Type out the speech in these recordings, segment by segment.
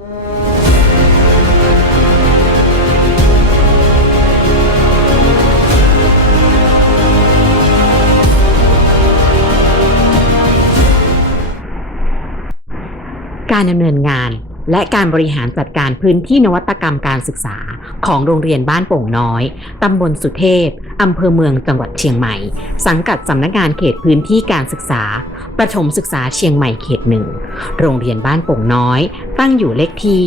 การดำเนินงาน และการบริหารจัดการพื้นที่นวัตกรรมการศึกษา ของโรงเรียนบ้านโป่งน้อย ตำบลสุเทพ อำเภอเมืองจังหวัดเชียงใหม่ สังกัดสำนักงานเขตพื้นที่การศึกษา ประถมศึกษาเชียงใหม่เขตหนึ่ง โรงเรียนบ้านโป่งน้อย ตั้งอยู่เลขที่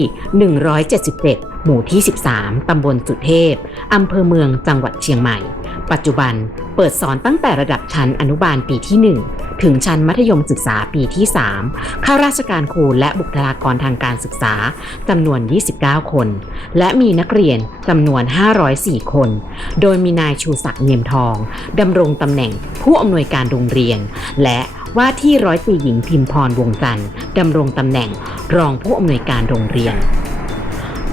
177 หมู่ที่ 13 ตำบลสุเทพ อำเภอเมืองจังหวัดเชียงใหม่ ปัจจุบันเปิดสอนตั้งแต่ระดับชั้นอนุบาลปีที่ 1 ถึงชั้นมัธยมศึกษาปีที่ 3 ข้าราชการครูและบุคลากรทางการศึกษาจำนวน 29 คน และมีนักเรียนจำนวน 504 คน โดยมีนายชูศักดิ์เนียมทองดำรงตำแหน่งผู้อำนวยการโรงเรียน และว่าที่ร้อยตีหญิงพิมพรวงจันทร์ดำรงตำแหน่งรองผู้อำนวยการโรงเรียน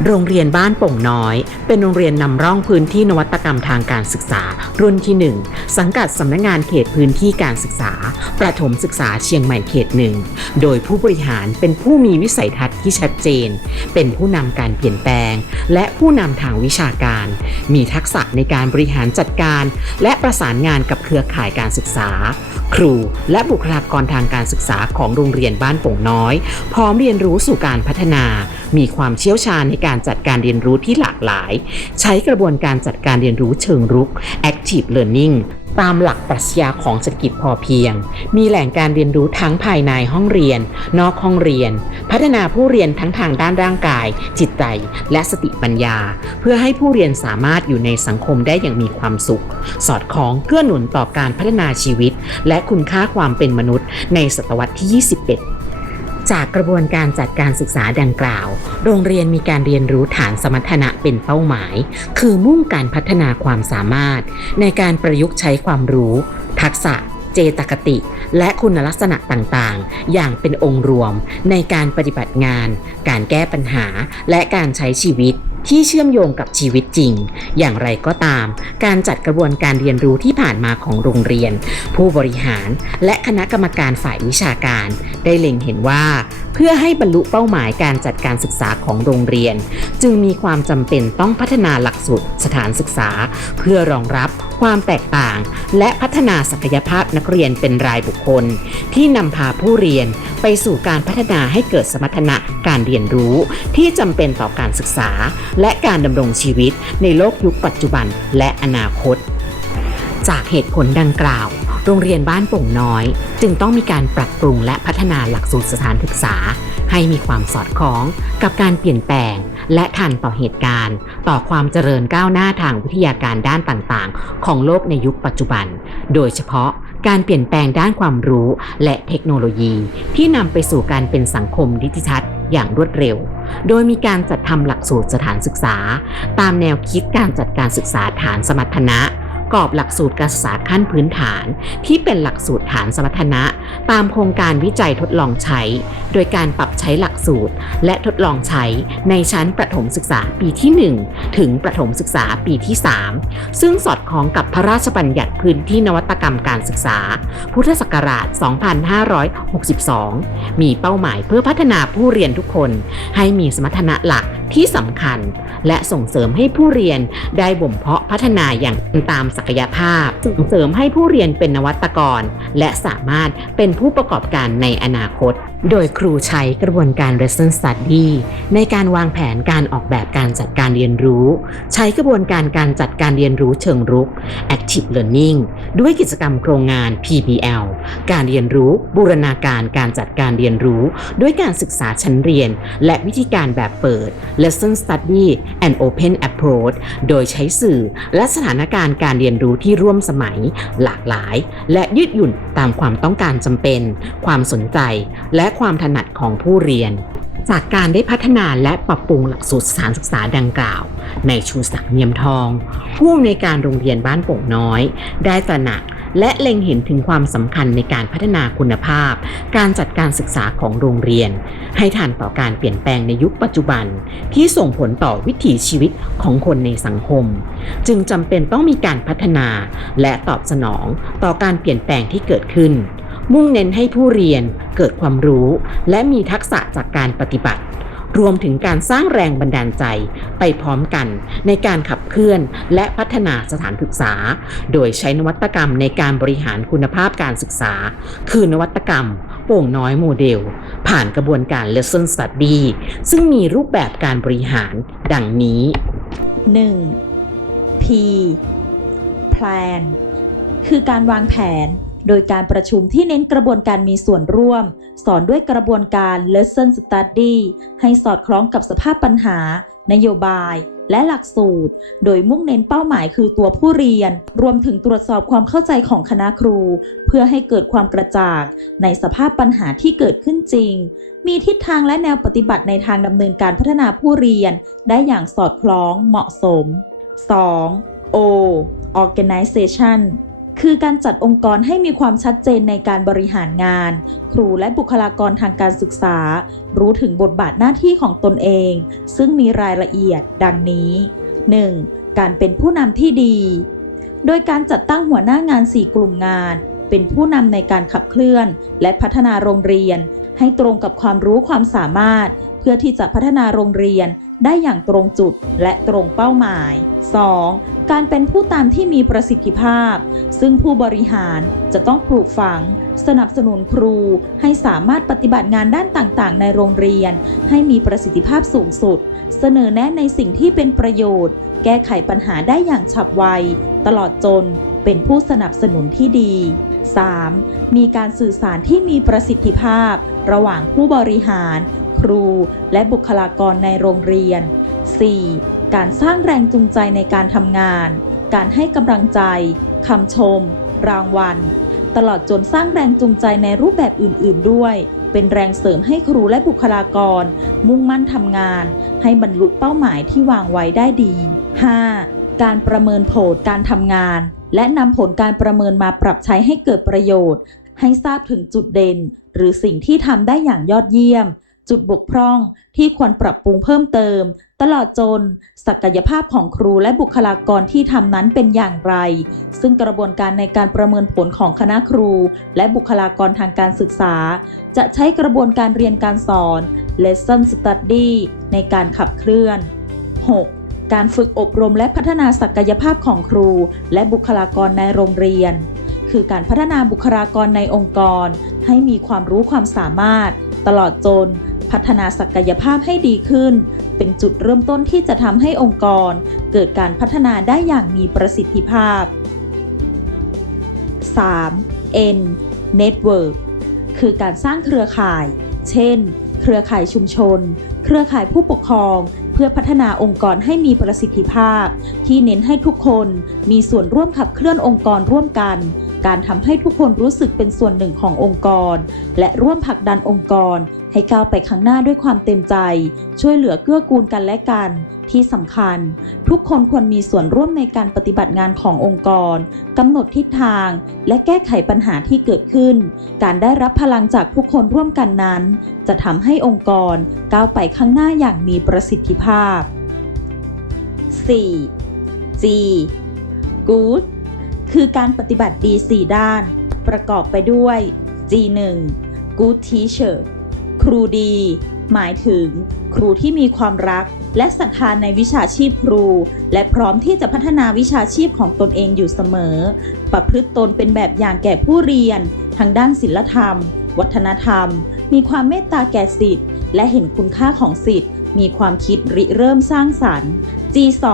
โรงเรียนบ้านโป่งน้อย เป็นโรงเรียนนำร่องพื้นที่นวัตกรรมทางการศึกษา รุ่นที่ 1 สังกัดสำนักงานเขตพื้นที่การศึกษา ประถมศึกษาเชียงใหม่เขตหนึ่ง โดยผู้บริหารเป็นผู้มีวิสัยทัศน์ที่ชัดเจน เป็นผู้นำการเปลี่ยนแปลง และผู้นำทางวิชาการ มีทักษะในการบริหารจัดการ และประสานงานกับเครือข่ายการศึกษา ครูและบุคลากรทางการศึกษาของโรงเรียนบ้านโป่งน้อย พร้อมเรียนรู้สู่การพัฒนา มีความเชี่ยวชาญในการจัดการเรียนรู้ที่หลากหลาย ใช้กระบวนการจัดการเรียนรู้เชิงรุก active learning ตามหลักปรัชญาของเศรษฐกิจพอเพียง มีแหล่งการเรียนรู้ทั้งภายในห้องเรียน นอกห้องเรียน พัฒนาผู้เรียนทั้งทางด้านร่างกาย จิตใจ และสติปัญญา เพื่อให้ผู้เรียนสามารถอยู่ในสังคมได้อย่างมีความสุข สอดคล้องเกื้อหนุนต่อการพัฒนาชีวิต และคุณค่าความเป็นมนุษย์ในศตวรรษที่ 21 จากกระบวนการจัดการศึกษาดังกล่าว โรงเรียนมีการเรียนรู้ฐานสมรรถนะเป็นเป้าหมาย คือมุ่งการพัฒนาความสามารถ ในการประยุกต์ใช้ความรู้ ทักษะ เจตคติ และคุณลักษณะต่างๆ อย่างเป็นองค์รวม ในการปฏิบัติงาน การแก้ปัญหา และการใช้ชีวิต ที่เชื่อมโยงกับชีวิตจริง อย่างไรก็ตาม การจัดกระบวนการเรียนรู้ที่ผ่านมาของโรงเรียน ผู้บริหาร และคณะกรรมการฝ่ายวิชาการ ได้เล็งเห็นว่า เพื่อให้บรรลุเป้าหมายการจัดการศึกษาของโรงเรียน จึงมีความจำเป็นต้องพัฒนาหลักสูตรสถานศึกษา เพื่อรองรับความแตกต่าง และพัฒนาศักยภาพนักเรียนเป็นรายบุคคล ที่นำพาผู้เรียนไปสู่การพัฒนาให้เกิดสมรรถนะการเรียนรู้ที่จำเป็นต่อการศึกษาและการดำรงชีวิตในโลกยุคปัจจุบันและอนาคต จากเหตุผลดังกล่าว โรงเรียนบ้านโป่งน้อย จึงต้องมีการปรับปรุงและพัฒนาหลักสูตรสถานศึกษา ให้มีความสอดคล้องกับการเปลี่ยนแปลง และทันต่อเหตุการณ์ ต่อความเจริญก้าวหน้าทางวิทยาการด้านต่างๆ ของโลกในยุคปัจจุบัน โดยเฉพาะการเปลี่ยนแปลงด้านความรู้และเทคโนโลยีที่นำไปสู่การเป็นสังคมดิจิทัล อย่างรวดเร็ว โดยมีการจัดทำหลักสูตรสถานศึกษา ตามแนวคิดการจัดการศึกษาฐานสมรรถนะ กรอบหลักสูตรการศึกษาขั้นพื้นฐาน ที่เป็นหลักสูตรฐานสมรรถนะ ตามโครงการวิจัยทดลองใช้ โดยการปรับใช้หลักสูตร และทดลองใช้ในชั้นประถมศึกษาปีที่ 1 ถึงประถมศึกษาปีที่ 3 ซึ่งสอดคล้องกับพระราชบัญญัติพื้นที่นวัตกรรมการศึกษา พุทธศักราช 2562 มีเป้าหมายเพื่อพัฒนาผู้เรียนทุกคน ให้มีสมรรถนะหลักที่สำคัญ และส่งเสริมให้ผู้เรียนได้บ่มเพาะพัฒนาอย่างตามศักยภาพส่งเสริมให้ผู้เรียนเป็นนวัตกร และสามารถเป็นผู้ประกอบการในอนาคต โดยครูใช้กระบวนการ lesson study ในการวางแผนการออกแบบการจัดการเรียนรู้ ใช้กระบวนการการจัดการเรียนรู้เชิงรุก active learning ด้วยกิจกรรมโครงงาน PBL การเรียนรู้บูรณาการการจัดการเรียนรู้ ด้วยการศึกษาชั้นเรียน และวิธีการแบบเปิด lesson study and open approach โดยใช้สื่อและสถานการณ์การเรียนรู้ที่ร่วมสมัย หลากหลาย และยืดหยุ่นตามความต้องการจำเป็น ความสนใจ และความถนัดของผู้เรียน จากการได้พัฒนาและปรับปรุงหลักสูตรสานศึกษาดังกล่าว ในชูศักดิ์เนียมทอง ผู้อำนวยการโรงเรียนบ้านโป่งน้อย ได้ตระหนักและเล็งเห็นถึงความสำคัญในการพัฒนาคุณภาพ การจัดการศึกษาของโรงเรียน ให้ทันต่อการเปลี่ยนแปลงในยุคปัจจุบัน ที่ส่งผลต่อวิถีชีวิตของคนในสังคม จึงจำเป็นต้องมีการพัฒนาและตอบสนองต่อการเปลี่ยนแปลงที่เกิดขึ้น มุ่งเน้นให้ผู้เรียนเกิดความรู้ และมีทักษะจากการปฏิบัติ รวมถึงการสร้างแรงบันดาลใจไปพร้อมกันในการขับเคลื่อนและพัฒนาสถานศึกษา โดยใช้นวัตกรรมในการบริหารคุณภาพการศึกษา คือนวัตกรรมโป่งน้อยโมเดล ผ่านกระบวนการ Lesson Study ซึ่งมีรูปแบบการบริหารดังนี้ 1. P Plan คือการวางแผน โดยการประชุมที่เน้นกระบวนการมีส่วนร่วม สอนด้วยกระบวนการ Lesson Study ให้สอดคล้องกับสภาพปัญหา นโยบาย และหลักสูตร โดยมุ่งเน้นเป้าหมายคือตัวผู้เรียน รวมถึงตรวจสอบความเข้าใจของคณะครู เพื่อให้เกิดความกระจ่างในสภาพปัญหาที่เกิดขึ้นจริง มีทิศทางและแนวปฏิบัติในทางดำเนินการพัฒนาผู้เรียน ได้อย่างสอดคล้องเหมาะสม 2. O Organization คือการจัดองค์กรให้มีความชัดเจนในการบริหารงาน ครูและบุคลากรทางการศึกษา รู้ถึงบทบาทหน้าที่ของตนเอง ซึ่งมีรายละเอียดดังนี้ 1. การเป็นผู้นำที่ดี โดยการจัดตั้งหัวหน้างาน 4 กลุ่มงาน เป็นผู้นำในการขับเคลื่อน และพัฒนาโรงเรียน ให้ตรงกับความรู้ความสามารถ เพื่อที่จะพัฒนาโรงเรียนได้อย่างตรงจุดและตรงเป้าหมาย 2. การเป็นผู้ตามที่มีประสิทธิภาพ ซึ่งผู้บริหารจะต้องปลูกฝัง สนับสนุนครู ให้สามารถปฏิบัติงานด้านต่างๆ ในโรงเรียน ให้มีประสิทธิภาพสูงสุด เสนอแนะในสิ่งที่เป็นประโยชน์ แก้ไขปัญหาได้อย่างฉับไว ตลอดจนเป็นผู้สนับสนุนที่ดี 3. มีการสื่อสารที่มีประสิทธิภาพ ระหว่างผู้บริหาร ครู และบุคลากรในโรงเรียน 4. การสร้างแรงจูงใจในการทำงาน การให้กำลังใจคำชม รางวัล ตลอดจนสร้างแรงจูงใจในรูปแบบอื่น ๆ ด้วย เป็นแรงเสริมให้ครูและบุคลากร มุ่งมั่นทำงาน ให้บรรลุเป้าหมายที่วางไว้ได้ดี 5. การประเมินผลการทำงาน และนำผลการประเมินมาปรับใช้ให้เกิดประโยชน์ ให้ทราบถึงจุดเด่น หรือสิ่งที่ทำได้อย่างยอดเยี่ยม จุดบกพร่องที่ควรปรับปรุงเพิ่มเติม ตลอดจน ศักยภาพของครูและบุคลากรที่ทำนั้นเป็นอย่างไร ซึ่งกระบวนการในการประเมินผลของคณะครู และบุคลากรทางการศึกษา จะใช้กระบวนการเรียนการสอน Lesson Study ในการขับเคลื่อน 6. การฝึกอบรมและพัฒนาศักยภาพของครู และบุคลากรในโรงเรียน คือการพัฒนาบุคลากรในองค์กร ให้มีความรู้ความสามารถ ตลอดจน พัฒนาศักยภาพให้ดีขึ้น เป็นจุดเริ่มต้นที่จะทำให้องค์กร เกิดการพัฒนาได้อย่างมีประสิทธิภาพ 3. N Network คือการสร้างเครือข่าย เช่น เครือข่ายชุมชน เครือข่ายผู้ปกครอง เพื่อพัฒนาองค์กรให้มีประสิทธิภาพ ที่เน้นให้ทุกคนมีส่วนร่วมขับเคลื่อนองค์กรร่วมกัน การทำให้ทุกคนรู้สึกเป็นส่วนหนึ่งขององค์กร และร่วมผลักดันองค์กร ให้ก้าวไปข้างหน้าด้วยความเต็มใจ ช่วยเหลือเกื้อกูลกันและกันที่สำคัญ ทุกคนควรมีส่วนร่วมในการปฏิบัติงานขององค์กรกำหนดทิศทาง และแก้ไขปัญหาที่เกิดขึ้น การได้รับพลังจากทุกคนร่วมกันนั้น จะทำให้องค์กรก้าวไปข้างหน้าอย่างมีประสิทธิภาพ 4. G Good คือการปฏิบัติดี 4 ด้าน ประกอบไปด้วย G1 Good Teacher ครูดี หมายถึง ครูที่มีความรัก และศรัทธาในวิชาชีพครู และพร้อมที่จะพัฒนาวิชาชีพของตนเองอยู่เสมอ ประพฤติตนเป็นแบบอย่างแก่ผู้เรียน ทางด้านศิลธรรม วัฒนธรรม มีความเมตตาแก่สิทธิ์ และเห็นคุณค่าของสิทธิ์ มีความคิดริเริ่มสร้างสรรค์ G2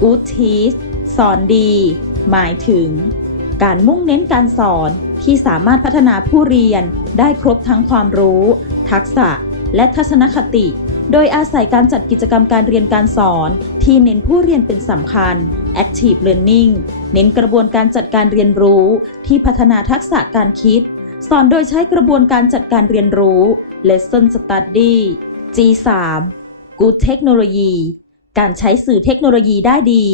Good Teach สอนดี หมายถึง การมุ่งเน้นการสอนที่สามารถพัฒนาผู้เรียนได้ครบทั้งความรู้ ทักษะ และทัศนคติ โดยอาศัยการจัดกิจกรรมการเรียนการสอนที่เน้นผู้เรียนเป็นสำคัญ Active Learning เน้นกระบวนการจัดการเรียนรู้ที่พัฒนาทักษะการคิด สอนโดยใช้กระบวนการจัดการเรียนรู้ Lesson Study G3 Good Technology การใช้สื่อเทคโนโลยีได้ดี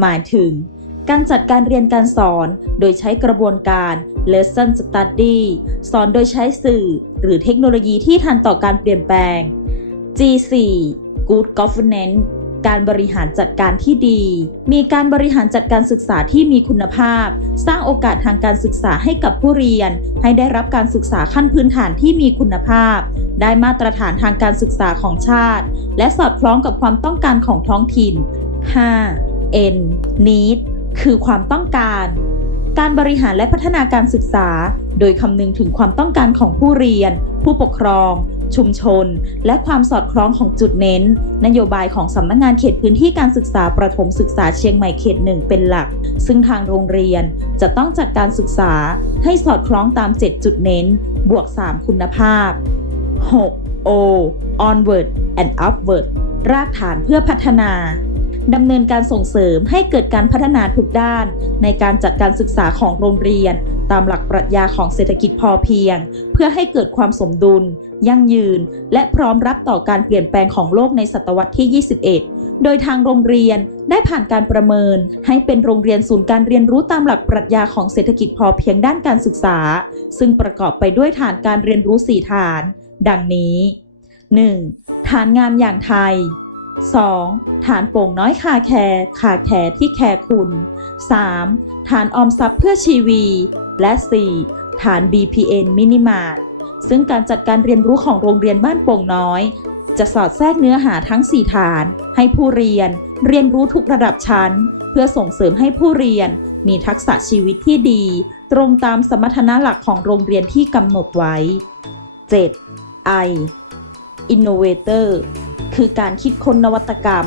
หมายถึง การจัดการเรียนการสอนโดยใช้กระบวนการ Lesson Study สอนโดยใช้สื่อ หรือเทคโนโลยีที่ทันต่อการเปลี่ยนแปลง G4 Good Governance การบริหารจัดการที่ดี มีการบริหารจัดการศึกษาที่มีคุณภาพ สร้างโอกาสทางการศึกษาให้กับผู้เรียน ให้ได้รับการศึกษาขั้นพื้นฐานที่มีคุณภาพ ได้มาตรฐานทางการศึกษาของชาติ และสอดคล้องกับความต้องการของท้องถิ่น 5. N need คือความต้องการ การบริหารและพัฒนาการศึกษา โดยคำนึงถึงความต้องการของผู้เรียน ผู้ปกครอง ชุมชน และความสอดคล้องของจุดเน้น นโยบายของสำนักงานเขตพื้นที่การศึกษาประถมศึกษาเชียงใหม่เขตหนึ่งเป็นหลัก ซึ่งทางโรงเรียนจะต้องจัดการศึกษาให้สอดคล้องตาม 7 จุดเน้น บวก 3 คุณภาพ 6. O onward and upward รากฐานเพื่อพัฒนา ดำเนินการส่งเสริมให้เกิดการพัฒนาทุกด้าน ในการจัดการศึกษาของโรงเรียน ตามหลักปรัชญาของเศรษฐกิจพอเพียง เพื่อให้เกิดความสมดุล ยั่งยืน และพร้อมรับต่อการเปลี่ยนแปลงของโลกในศตวรรษที่ 21 โดยทางโรงเรียนได้ผ่านการประเมิน ให้เป็นโรงเรียนศูนย์การเรียนรู้ตามหลักปรัชญาของเศรษฐกิจพอเพียงด้านการศึกษา ซึ่งประกอบไปด้วยฐานการเรียนรู้ 4 ฐาน ดังนี้ 1. ฐานงามอย่างไทย 2. ฐานโป่งน้อยคาแคร์คาแคร์ที่แคร์คุณ 3. ฐานออมทรัพย์เพื่อชีวี และ 4. ฐาน BPN มินิมาร์ซึ่งการจัดการเรียนรู้ของโรงเรียนบ้านโป่งน้อย จะสอดแทรกเนื้อหาทั้ง 4 ฐาน ให้ผู้เรียน เรียนรู้ทุกระดับชั้น เพื่อส่งเสริมให้ผู้เรียน มีทักษะชีวิตที่ดี ตรงตามสมรรถนะหลักของโรงเรียนที่กำหนดไว้ 7. I Innovator คือการคิดค้นนวัตกรรม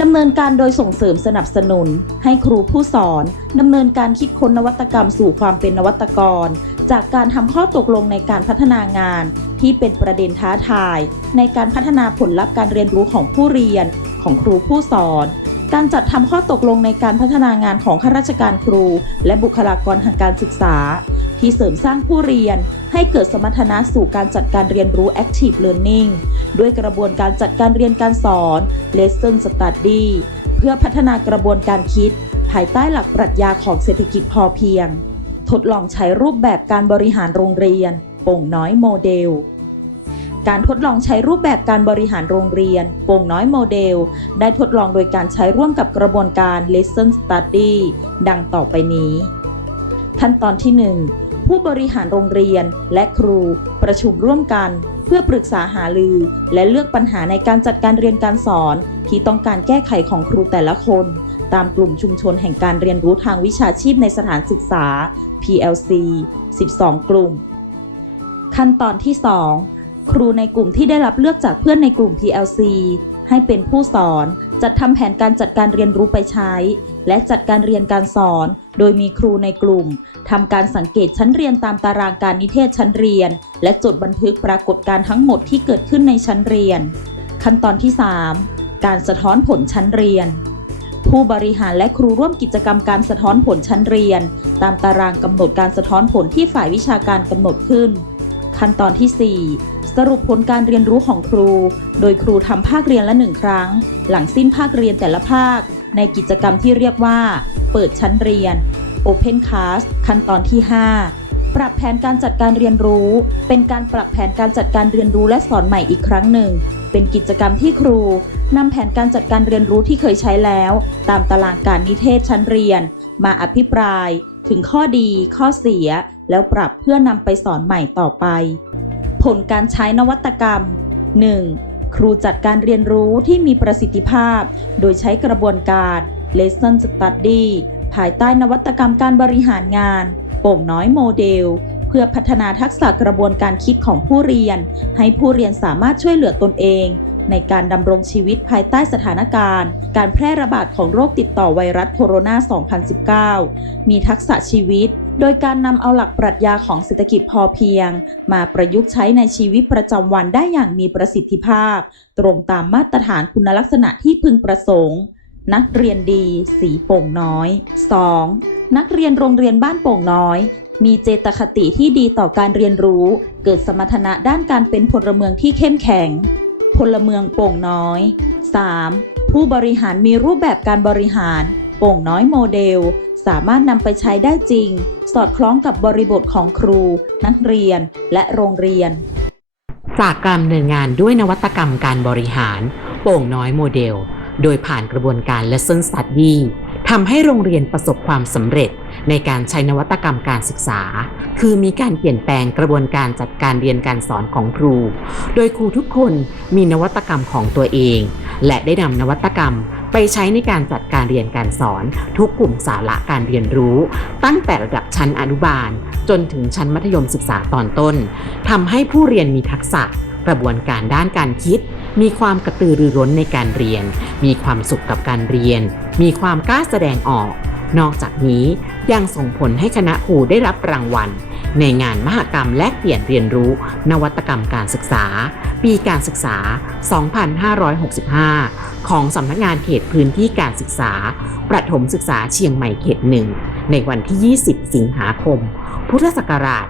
ดำเนินการโดยส่งเสริมสนับสนุน ให้ครูผู้สอนดำเนินการคิดค้นนวัตกรรมสู่ความเป็นนวัตกร จากการทำข้อตกลงในการพัฒนางาน ที่เป็นประเด็นท้าทาย ในการพัฒนาผลลัพธ์การเรียนรู้ของผู้เรียน ของครูผู้สอน การจัดทำข้อตกลงในการพัฒนางานของข้าราชการครู และบุคลากรทางการศึกษา ที่เสริมสร้างผู้เรียน ให้เกิดสมรรถนะสู่การจัดการเรียนรู้ active learning ด้วยกระบวนการจัดการเรียนการสอน lesson study เพื่อพัฒนากระบวนการคิด ภายใต้หลักปรัชญาของเศรษฐกิจพอเพียง ทดลองใช้รูปแบบการบริหารโรงเรียน โป่งน้อยโมเดลการทดลองใช้รูปแบบการบริหารโรงเรียน โป่งน้อยโมเดล ได้ทดลองโดยการใช้ร่วมกับกระบวนการ lesson study ดังต่อไปนี้ ขั้นตอนที่ 1 ผู้บริหารโรงเรียนและครูประชุมร่วมกัน เพื่อปรึกษาหารือ และเลือกปัญหาในการจัดการเรียนการสอน ที่ต้องการแก้ไขของครูแต่ละคน ตามกลุ่มชุมชนแห่งการเรียนรู้ทางวิชาชีพในสถานศึกษา PLC 12 กลุ่ม ขั้นตอนที่ 2 ครูในกลุ่มที่ได้รับเลือกจากเพื่อนในกลุ่ม PLC ให้เป็นผู้สอน จัดทำแผนการจัดการเรียนรู้ไปใช้ และจัดการเรียนการสอน โดยมีครูในกลุ่มทำการสังเกตชั้นเรียนตามตารางการนิเทศชั้นเรียน และจดบันทึกปรากฏการณ์ทั้งหมดที่เกิดขึ้นในชั้นเรียน ขั้นตอนที่ 3 การสะท้อนผลชั้นเรียน ผู้บริหารและครูร่วมกิจกรรมการสะท้อนผลชั้นเรียน ตามตารางกำหนดการสะท้อนผลที่ฝ่ายวิชาการกำหนดขึ้น ขั้นตอนที่ 4สรุปผลการเรียนรู้ของครู โดยครูทำภาคเรียนละหนึ่งครั้ง หลังสิ้นภาคเรียนแต่ละภาค ในกิจกรรมที่เรียกว่า เปิดชั้นเรียน Open Class ขั้นตอนที่ 5 ปรับแผนการจัดการเรียนรู้ เป็นการปรับแผนการจัดการเรียนรู้และสอนใหม่อีกครั้งหนึ่ง เป็นกิจกรรมที่ครูนำแผนการจัดการเรียนรู้ที่เคยใช้แล้ว ตามตารางการนิเทศชั้นเรียน มาอภิปราย ถึงข้อดี ข้อเสีย แล้วปรับเพื่อนำไปสอนใหม่ต่อไป ผลการใช้นวัตกรรม 1. ครูจัดการเรียนรู้ที่มีประสิทธิภาพ โดยใช้กระบวนการ Lesson Study ภายใต้นวัตกรรมการบริหารงาน โป่งน้อยโมเดล เพื่อพัฒนาทักษะกระบวนการคิดของผู้เรียน ให้ผู้เรียนสามารถช่วยเหลือตนเอง ในการดำรงชีวิตภายใต้สถานการณ์ การแพร่ระบาดของโรคติดต่อไวรัสโคโรนา 2019 มีทักษะชีวิต โดยการนำเอาหลักปรัชญาของเศรษฐกิจพอเพียง มาประยุกต์ใช้ในชีวิตประจำวันได้อย่างมีประสิทธิภาพ ตรงตามมาตรฐานคุณลักษณะที่พึงประสงค์ นักเรียนดี สีโป่งน้อย 2. นักเรียนโรงเรียนบ้านโป่งน้อยมีเจตคติที่ดีต่อการเรียนรู้ เกิดสมรรถนะด้านการเป็นพลเมืองที่เข้มแข็ง พลเมืองโป่งน้อย 3. ผู้บริหารมีรูปแบบการบริหารโป่งน้อยโมเดล สามารถนำไปใช้ได้จริง สอดคล้องกับบริบทของครู นักเรียน และโรงเรียน จากการดำเนินงานด้วยนวัตกรรมการบริหาร โป่งน้อยโมเดล โดยผ่านกระบวนการ Lesson Study ทำให้โรงเรียนประสบความสำเร็จ ในการใช้นวัตกรรมการศึกษา คือมีการเปลี่ยนแปลงกระบวนการจัดการเรียนการสอนของครู โดยครูทุกคนมีนวัตกรรมของตัวเอง และได้นำนวัตกรรมไปใช้ในการจัดการเรียนการสอน ทุกกลุ่มสาระการเรียนรู้ ตั้งแต่ระดับชั้นอนุบาล จนถึงชั้นมัธยมศึกษาตอนต้นทำให้ผู้เรียนมีทักษะกระบวนการด้านการคิด มีความกระตือรือร้นในการเรียน มีความสุขกับการเรียน มีความกล้าแสดงออก นอกจากนี้ยังส่งผลให้คณะครูได้รับรางวัล ในงานมหกรรมแลกเปลี่ยนเรียนรู้ นวัตกรรมการศึกษา ปีการศึกษา 2565 ของสำนักงานเขตพื้นที่การศึกษา ประถมศึกษาเชียงใหม่เขตหนึ่งในวันที่ 20 สิงหาคม พุทธศักราช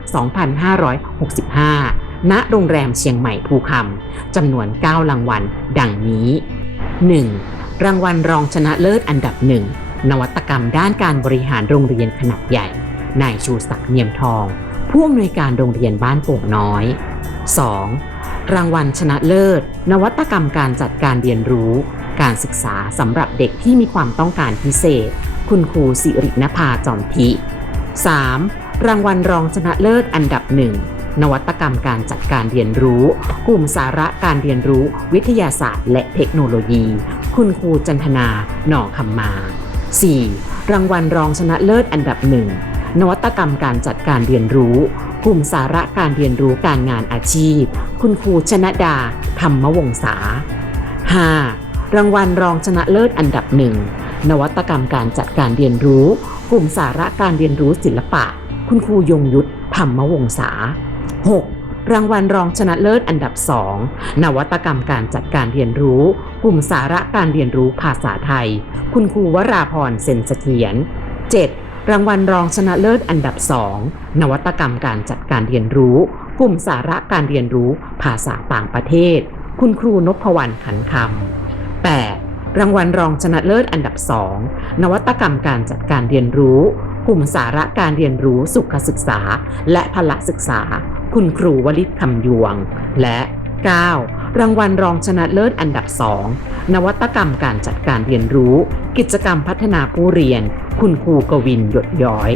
2565 ณ โรงแรมเชียงใหม่ภูคำจำนวน 9 รางวัล ดังนี้ 1. รางวัลรองชนะเลิศอันดับหนึ่ง นวัตกรรมด้านการบริหารโรงเรียนขนาดใหญ่ นายชูศักดิ์เนียมทอง ผู้อำนวยการโรงเรียนบ้านโป่งน้อย 2. รางวัลชนะเลิศ นวัตกรรมการจัดการเรียนรู้ การศึกษาสำหรับเด็กที่มีความต้องการพิเศษ คุณครูสิรินภาจอมทิ 3. รางวัลรองชนะเลิศอันดับหนึ่งนวัตกรรมการจัดการเรียนรู้ กลุ่มสาระการเรียนรู้ วิทยาศาสตร์ และเทคโนโลยี คุณครูจันทนา หน่อคำมา 4. รางวัลรองชนะเลิศอันดับหนึ่งนวัตกรรมการจัดการเรียนรู้ กลุ่มสาระการเรียนรู้การงานอาชีพ คุณครูชนะดา ธรรมวงศา 5. รางวัลรองชนะเลิศอันดับหนึ่งนวัตกรรมการจัดการเรียนรู้ กลุ่มสาระการเรียนรู้ศิลปะ คุณครูยงยุทธธรรมวงศา 6. รางวัลรองชนะเลิศอันดับ 2 นวัตกรรมการจัดการเรียนรู้ ลุ่มสาระการเรียนรู้ภาษาไทย คุณครูวราพรเซนสเสถียร 7. รางวัลรองชนะเลิศอันดับ 2 นวัตกรรมการจัดการเรียนรู้ กลุ่มสาระการเรียนรู้ภาษาต่างประเทศ คุณครูนพวรรณขันคำ 8. รางวัลรองชนะเลิศอันดับ 2 นวัตกรรมการจัดการเรียนรู้ กลุ่มสาระการเรียนรู้สุขศึกษา และพละศึกษา คุณครูวลิตคำยวง และ 9. รางวัลรองชนะเลิศอันดับ 2 นวัตกรรมการจัดการเรียนรู้ กิจกรรมพัฒนาผู้เรียน คุณครูกวินหยดย้อย